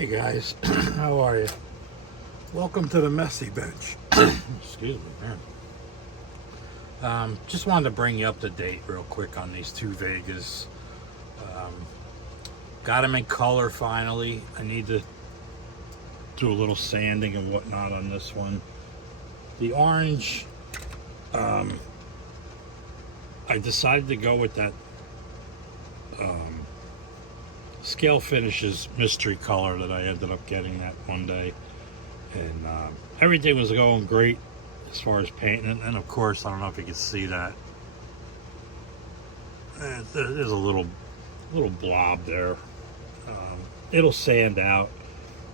Hey guys, how are you? Welcome to the messy bench. Excuse me, man. Just wanted to bring you up to date real quick on these two Vegas. Got them in color finally. I need to do a little sanding and whatnot on this one. The orange, I decided to go with that Scale Finishes mystery color that I ended up getting that one day, and everything was going great as far as painting. And of course, I don't know if you can see that, there's a little blob there. It'll sand out,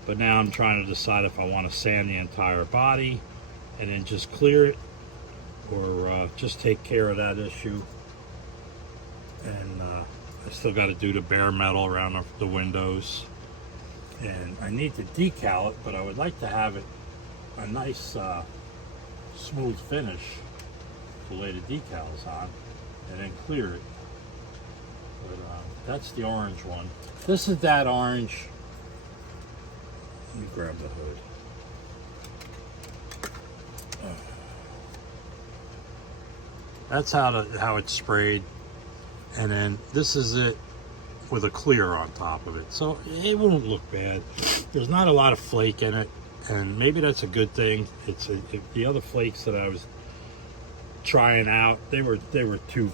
but now I'm trying to decide if I want to sand the entire body and then just clear it, or just take care of that issue. And I still got to do the bare metal around the windows, and I need to decal it, but I would like to have it a nice smooth finish to lay the decals on and then clear it. But that's the orange one. This is that orange. Let me grab the hood. That's how it's sprayed. And then this is it with a clear on top of it, so it won't look bad. There's not a lot of flake in it, and maybe that's a good thing. The other flakes that I was trying out, they were too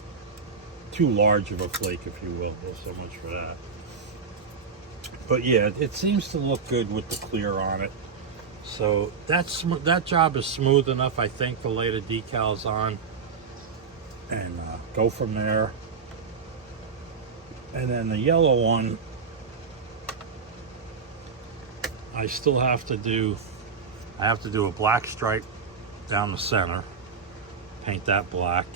large of a flake, if you will. Well, so much for that. But yeah, it seems to look good with the clear on it. So that job is smooth enough, I think, to lay the decals on and go from there. And then the yellow one, I have to do a black stripe down the center, paint that black.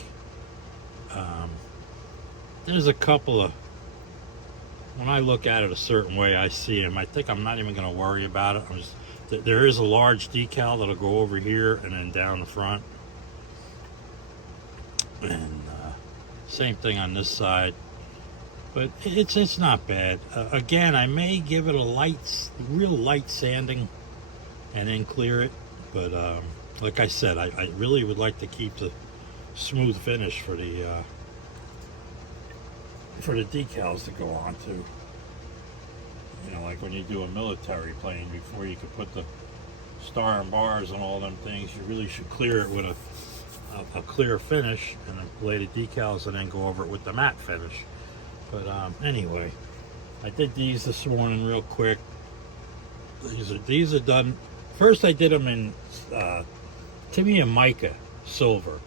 There's a couple of, when I look at it a certain way, I see them. I think I'm not even going to worry about it. There is a large decal that'll go over here and then down the front. And same thing on this side. But it's not bad. Again, I may give it a real light sanding and then clear it. But like I said, I really would like to keep the smooth finish for the decals to go on to. You know, like when you do a military plane, before you could put the star and bars and all them things, you really should clear it with a clear finish, and then lay the decals and then go over it with the matte finish. But anyway, I did these this morning real quick. These are done. First I did them in Timmy and Mica silver,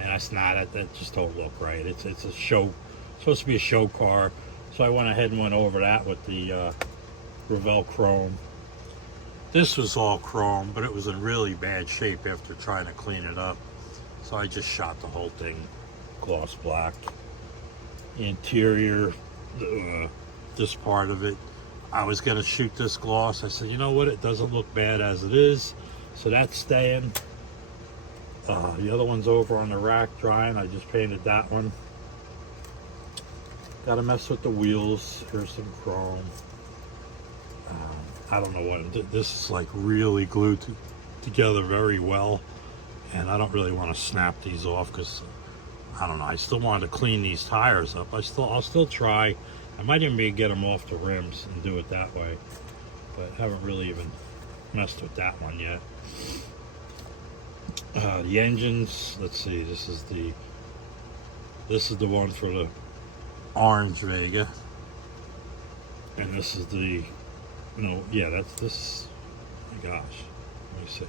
and I said, nah, that just don't look right. It's a show, supposed to be a show car. So I went ahead and went over that with the Revell chrome. This was all chrome, but it was in really bad shape after trying to clean it up. So I just shot the whole thing gloss black. The interior, this part of it, I was going to shoot this gloss. I said, you know what, it doesn't look bad as it is, so that's staying. The other one's over on the rack drying. I just painted that one. Got to mess with the wheels. Here's some chrome. I don't know what, this is like really glued together very well, and I don't really want to snap these off because I don't know, I still wanted to clean these tires up. I'll still try. I might even be get them off the rims and do it that way, but haven't really even messed with that one yet. The engines, let's see, this is the one for the orange Vega, and this is the, that's this, oh my gosh, let me see.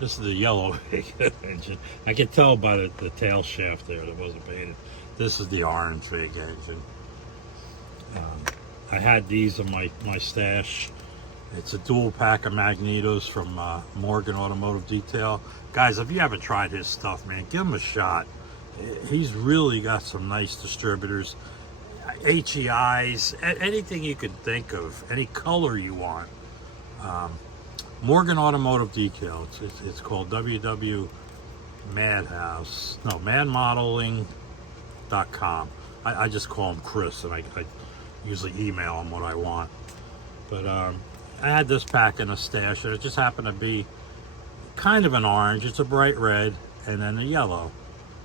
This is the yellow Vega engine. I can tell by the tail shaft there that wasn't painted. This is the orange Vega engine. I had these in my stash. It's a dual pack of magnetos from Morgan Automotive Detail. Guys, if you haven't tried his stuff, man, give him a shot. He's really got some nice distributors. HEIs, anything you could think of, any color you want. Morgan Automotive Detail. It's called WW Madmodeling.com. I just call him Chris, and usually email them what I want. But I had this pack in a stash, and it just happened to be kind of an orange. It's a bright red, and then a yellow.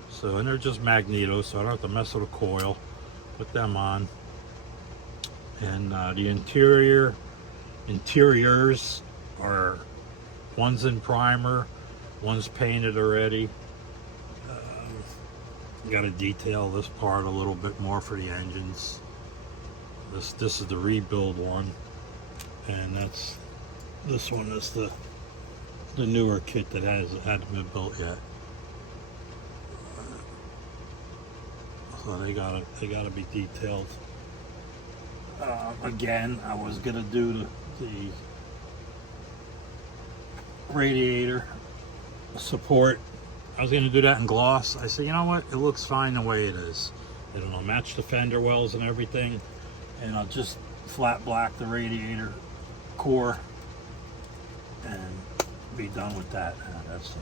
So, and they're just magnetos, so I don't have to mess with a coil. Put them on. And the interiors are, one's in primer, one's painted already. Got to detail this part a little bit more for the engines. This is the rebuild one, and this one is the newer kit that hadn't been built yet. So they gotta be detailed. Again, I was gonna do the radiator support. I was gonna do that in gloss. I said, you know what? It looks fine the way it is. It'll match the fender wells and everything, and I'll just flat black the radiator core and be done with that. That's it.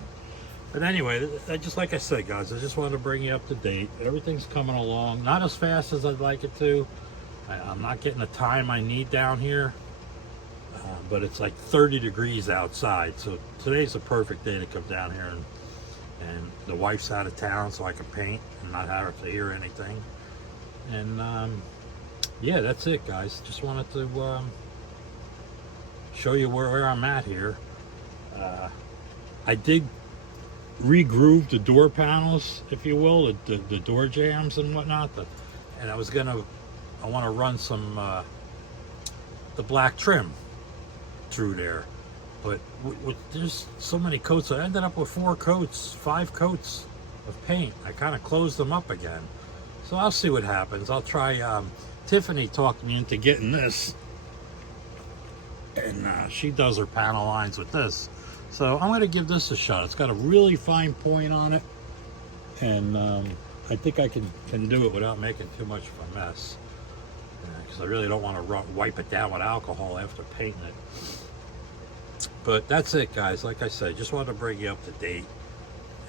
But anyway, just like I said, guys, I just wanted to bring you up to date. Everything's coming along, not as fast as I'd like it to. I'm not getting the time I need down here, but it's like 30 degrees outside, so today's a perfect day to come down here, and the wife's out of town, so I can paint and not have to hear anything. And yeah, that's it, guys. Just wanted to show you where I'm at here. I did re-groove the door panels, if you will, the door jambs and whatnot, and I want to run some the black trim through there, but with there's so many coats, I ended up with 5 coats of paint. I kind of closed them up again, so I'll see what happens. I'll try. Tiffany talked me into getting this, and she does her panel lines with this, so I'm going to give this a shot. It's got a really fine point on it, and I think I can do it without making too much of a mess, because I really don't want to wipe it down with alcohol after painting it. But that's it, guys. Like I said, just wanted to bring you up to date,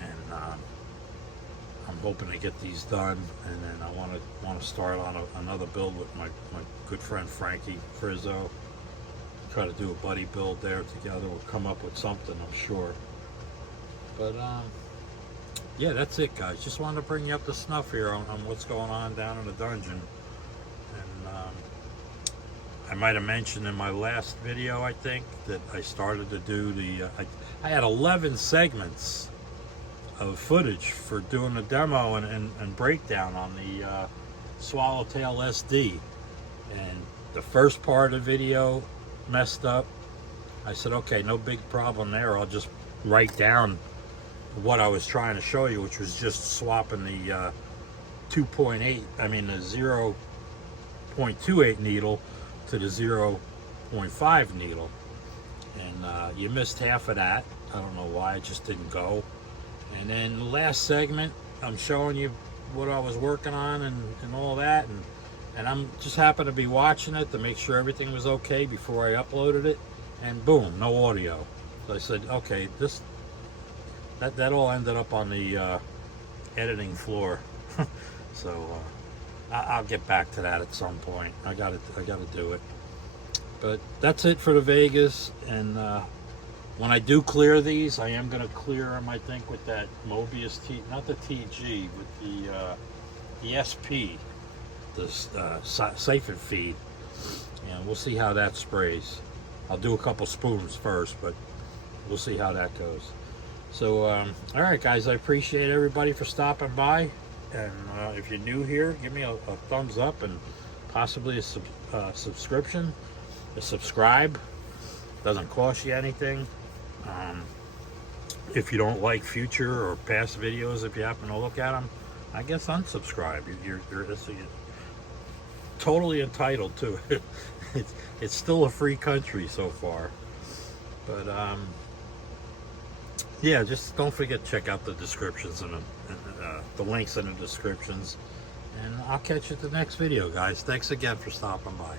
and I'm hoping to get these done, and then I want to start on another build with my good friend Frankie Frizzo. Try to do a buddy build there together. We'll come up with something, I'm sure. But yeah, that's it, guys. Just wanted to bring you up to snuff here on what's going on down in the dungeon. And I might have mentioned in my last video, I think, that I started to do I had 11 segments of footage for doing the demo and breakdown on the Swallowtail SD. And the first part of the video messed up. I said, okay, no big problem there. I'll just write down what I was trying to show you, which was just swapping the 0.28 needle to the 0.5 needle, and you missed half of that. I don't know why, it just didn't go. And then the last segment, I'm showing you what I was working on and all that, and I'm just happened to be watching it to make sure everything was okay before I uploaded it, and boom, no audio. So I said, okay, that all ended up on the editing floor. So I'll get back to that at some point. I gotta do it. But that's it for the Vegas, and when I do clear these, I am gonna clear them, I think, with that Mobius not the TG, with the SP, the siphon feed, and we'll see how that sprays. I'll do a couple spoons first, but we'll see how that goes. So all right, guys, I appreciate everybody for stopping by, and if you're new here, give me a thumbs up and possibly a subscription. A subscribe doesn't cost you anything. If you don't like future or past videos, if you happen to look at them, I guess unsubscribe. You're totally entitled to it. It's still a free country so far. But yeah, just don't forget to check out the descriptions and the links in the descriptions. And I'll catch you at the next video, guys. Thanks again for stopping by.